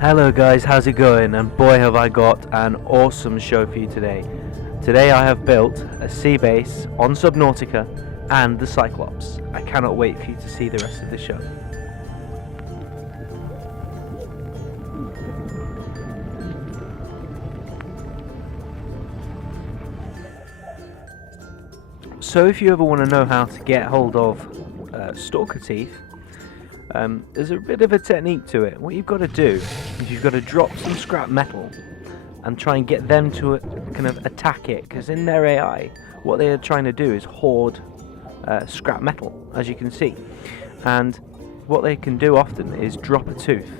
Hello guys, how's it going? And boy have I got an awesome show for you today. Today I have built a sea base on Subnautica and the Cyclops. I cannot wait for you to see the rest of the show. So if you ever want to know how to get hold of stalker teeth, there's a bit of a technique to it. What you've got to do is you've got to drop some scrap metal and try and get them to kind of attack it, because in their AI what they are trying to do is hoard scrap metal, as you can see, and what they can do often is drop a tooth.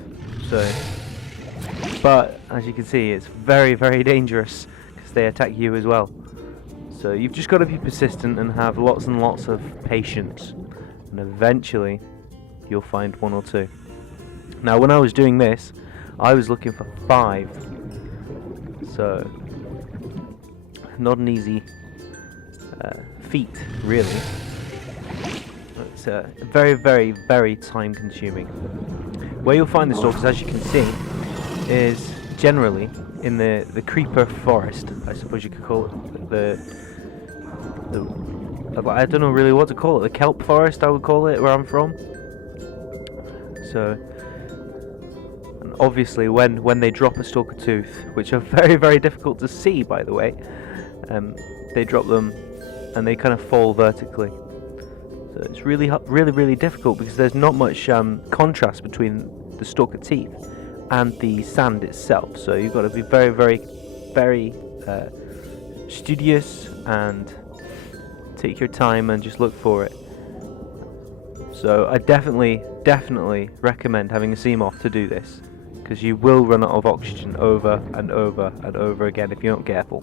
But as you can see, it's very, very dangerous because they attack you as well. So you've just got to be persistent and have lots and lots of patience, and eventually you'll find one or two. Now when I was doing this, I was looking for 5, so not an easy feat really. It's very, very, very time consuming. Where you'll find the stalkers, as you can see, is generally in the creeper forest, I suppose you could call it. I don't know really what to call it, the kelp forest I would call it where I'm from. So, and obviously when they drop a stalker tooth, which are very, very difficult to see by the way, they drop them and they kind of fall vertically. So it's really, really difficult because there's not much contrast between the stalker teeth and the sand itself. So you've got to be very, very, very studious and take your time and just look for it. So I definitely recommend having a sea moth to do this, because you will run out of oxygen over and over and over again if you're not careful.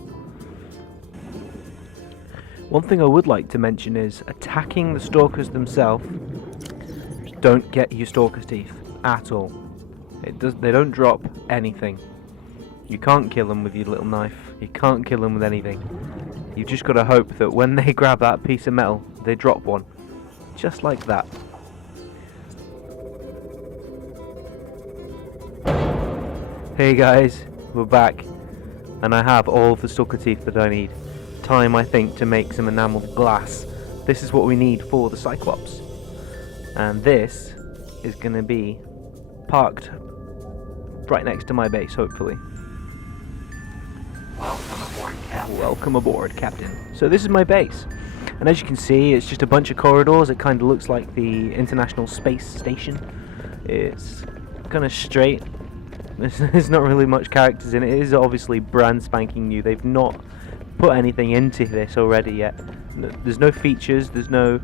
One thing I would like to mention is attacking the stalkers themselves. Don't get your stalker's teeth at all. They don't drop anything. You can't kill them with your little knife. You can't kill them with anything. You've just got to hope that when they grab that piece of metal, they drop one. Just like that. Hey guys, we're back. And I have all of the stalker teeth that I need. Time, I think, to make some enameled glass. This is what we need for the Cyclops. And this is going to be parked right next to my base, hopefully. Welcome aboard, Captain. So this is my base, and as you can see, it's just a bunch of corridors. It kind of looks like the International Space Station. It's kind of straight. There's not really much characters in it. It is obviously brand spanking new. They've not put anything into this already yet. There's no features. There's no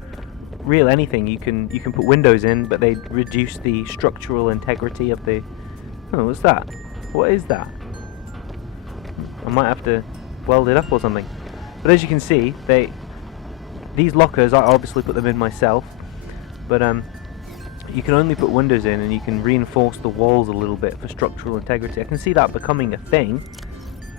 real anything. You can put windows in, but they reduce the structural integrity of the. Oh, what's that? What is that? I might have to weld it up or something. But as you can see, these lockers, I obviously put them in myself, but you can only put windows in, and you can reinforce the walls a little bit for structural integrity. I can see that becoming a thing,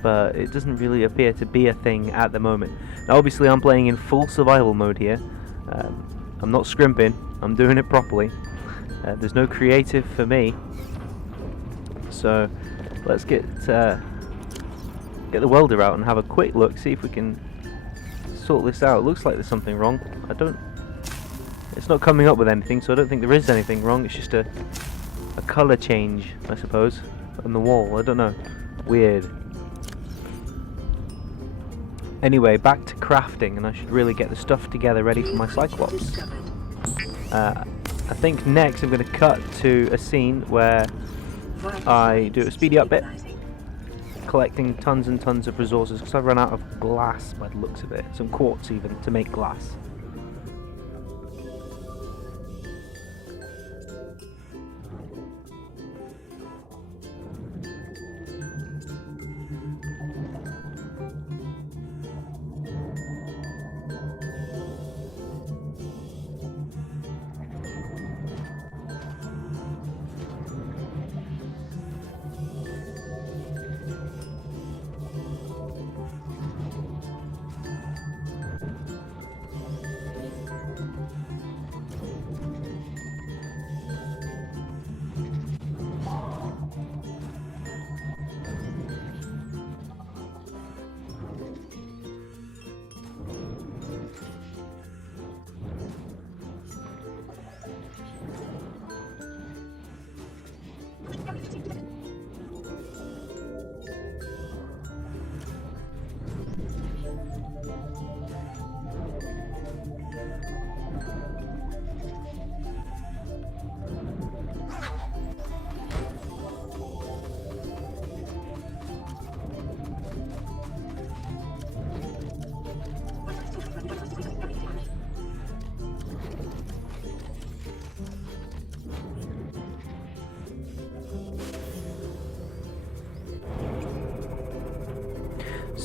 but it doesn't really appear to be a thing at the moment. Now obviously I'm playing in full survival mode here. I'm not scrimping, I'm doing it properly. There's no creative for me, so let's get the welder out and have a quick look, see if we can sort this out. It looks like there's something wrong. It's not coming up with anything, so I don't think there is anything wrong. It's just a colour change, I suppose, on the wall. I don't know. Weird. Anyway, back to crafting, and I should really get the stuff together ready for my Cyclops. I think next I'm going to cut to a scene where I do a speedy up bit, collecting tons and tons of resources, because I've run out of glass by the looks of it. Some quartz even, to make glass.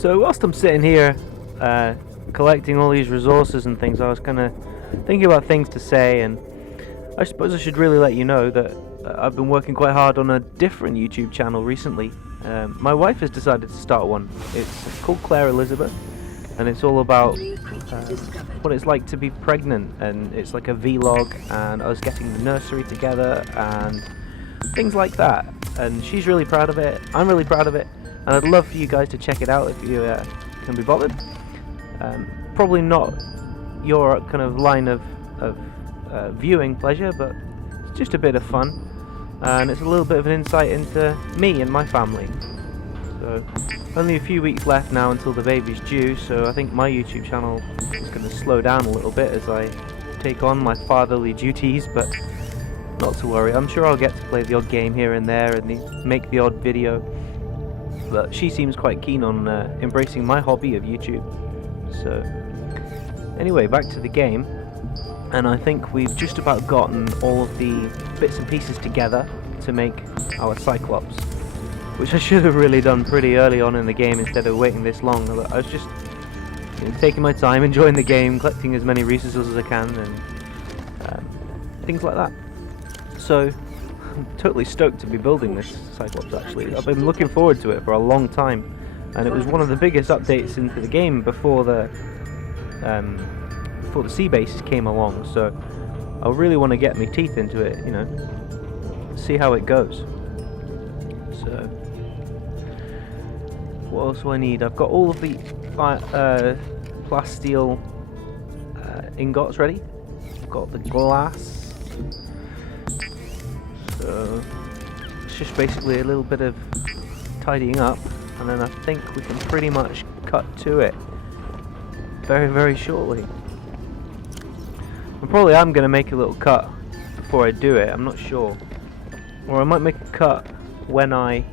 So whilst I'm sitting here collecting all these resources and things, I was kind of thinking about things to say, and I suppose I should really let you know that I've been working quite hard on a different YouTube channel recently. My wife has decided to start one. It's called Claire Elizabeth, and it's all about what it's like to be pregnant, and it's like a vlog and us getting the nursery together and things like that. And she's really proud of it, I'm really proud of it, and I'd love for you guys to check it out if you can be bothered. Probably not your kind of line of viewing pleasure, but it's just a bit of fun, and it's a little bit of an insight into me and my family. So only a few weeks left now until the baby's due, so I think my YouTube channel is going to slow down a little bit as I take on my fatherly duties, but not to worry, I'm sure I'll get to play the odd game here and there and make the odd video. But she seems quite keen on embracing my hobby of YouTube. So anyway, back to the game, and I think we've just about gotten all of the bits and pieces together to make our Cyclops, which I should have really done pretty early on in the game instead of waiting this long. I was just taking my time, enjoying the game, collecting as many resources as I can, and things like that. So I'm totally stoked to be building this Cyclops. Actually, I've been looking forward to it for a long time, and it was one of the biggest updates into the game before the sea base came along. So I really want to get my teeth into it, you know, see how it goes. So what else do I need? I've got all of the plasteel ingots ready. I've got the glass. So it's just basically a little bit of tidying up, and then I think we can pretty much cut to it very, very shortly. And probably I'm going to make a little cut before I do it, I'm not sure. Or I might make a cut when I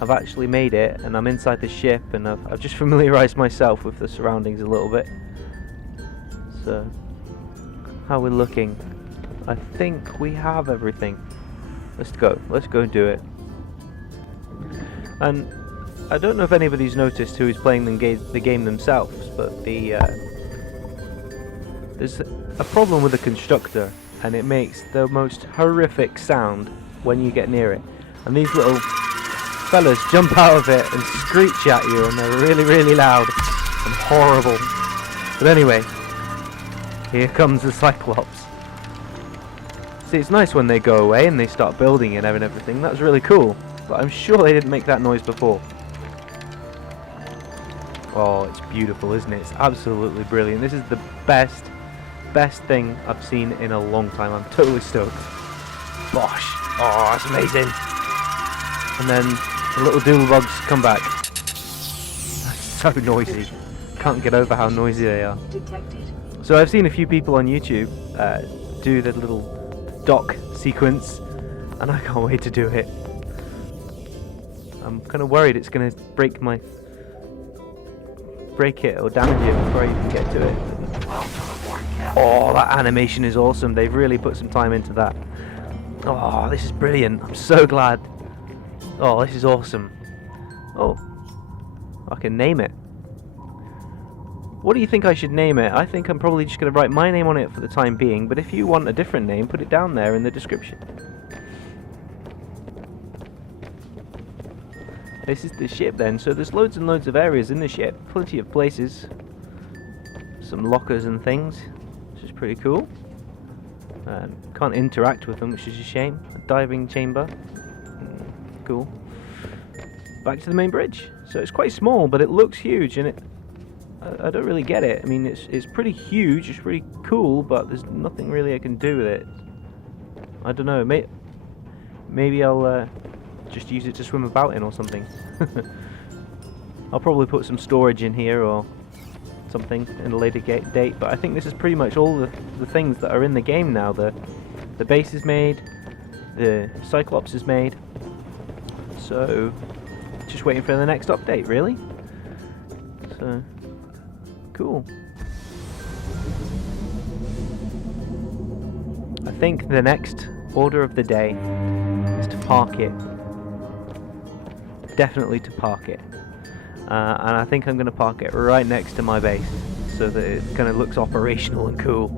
have actually made it and I'm inside the ship and I've just familiarized myself with the surroundings a little bit. So, how we're looking. I think we have everything. Let's go do it. And I don't know if anybody's noticed who is playing the game themselves, but there's a problem with the constructor, and it makes the most horrific sound when you get near it. And these little fellas jump out of it and screech at you, and they're really, really loud and horrible. But anyway, here comes the Cyclops. See, it's nice when they go away and they start building it and everything. That's really cool. But I'm sure they didn't make that noise before. Oh, it's beautiful, isn't it? It's absolutely brilliant. This is the best thing I've seen in a long time. I'm totally stoked. Gosh. Oh, that's amazing. And then the little doodlebugs come back. That's so noisy. Can't get over how noisy they are. So I've seen a few people on YouTube do the little dock sequence, and I can't wait to do it. I'm kind of worried it's going to break it or damage it before I even get to it. Oh, that animation is awesome. They've really put some time into that. Oh, this is brilliant. I'm so glad. Oh, this is awesome. Oh, I can name it. What do you think I should name it? I think I'm probably just going to write my name on it for the time being, but if you want a different name, put it down there in the description. This is the ship then, so there's loads and loads of areas in the ship, plenty of places, some lockers and things, which is pretty cool. Can't interact with them, which is a shame. A diving chamber, cool. Back to the main bridge. So it's quite small, but it looks huge, and I don't really get it. I mean, it's pretty huge, it's pretty cool, but there's nothing really I can do with it. I don't know, maybe I'll just use it to swim about in or something. I'll probably put some storage in here or something in a later date, but I think this is pretty much all the things that are in the game now. The base is made, the Cyclops is made, so just waiting for the next update, really. So cool. I think the next order of the day is to park it. Definitely to park it. and I think I'm going to park it right next to my base so that it kind of looks operational and cool.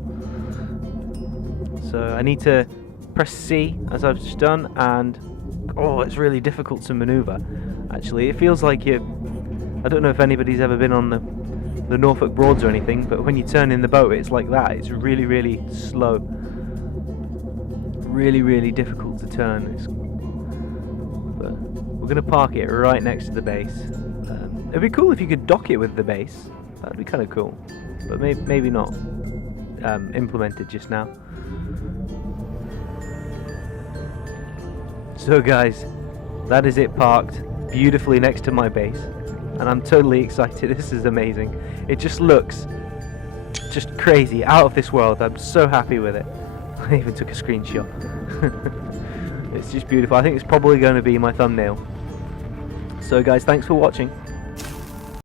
So I need to press C as I've just done, and oh, it's really difficult to maneuver. Actually, it feels like I don't know if anybody's ever been on the Norfolk Broads or anything, but when you turn in the boat, it's like that. It's really, really slow. Really, really difficult to turn. But we're going to park it right next to the base. It'd be cool if you could dock it with the base. That'd be kind of cool. But maybe not implemented just now. So guys, that is it parked beautifully next to my base. And I'm totally excited. This is amazing. It just looks just crazy, out of this world. I'm so happy with it. I even took a screenshot. It's just beautiful. I think it's probably going to be my thumbnail. So guys, thanks for watching.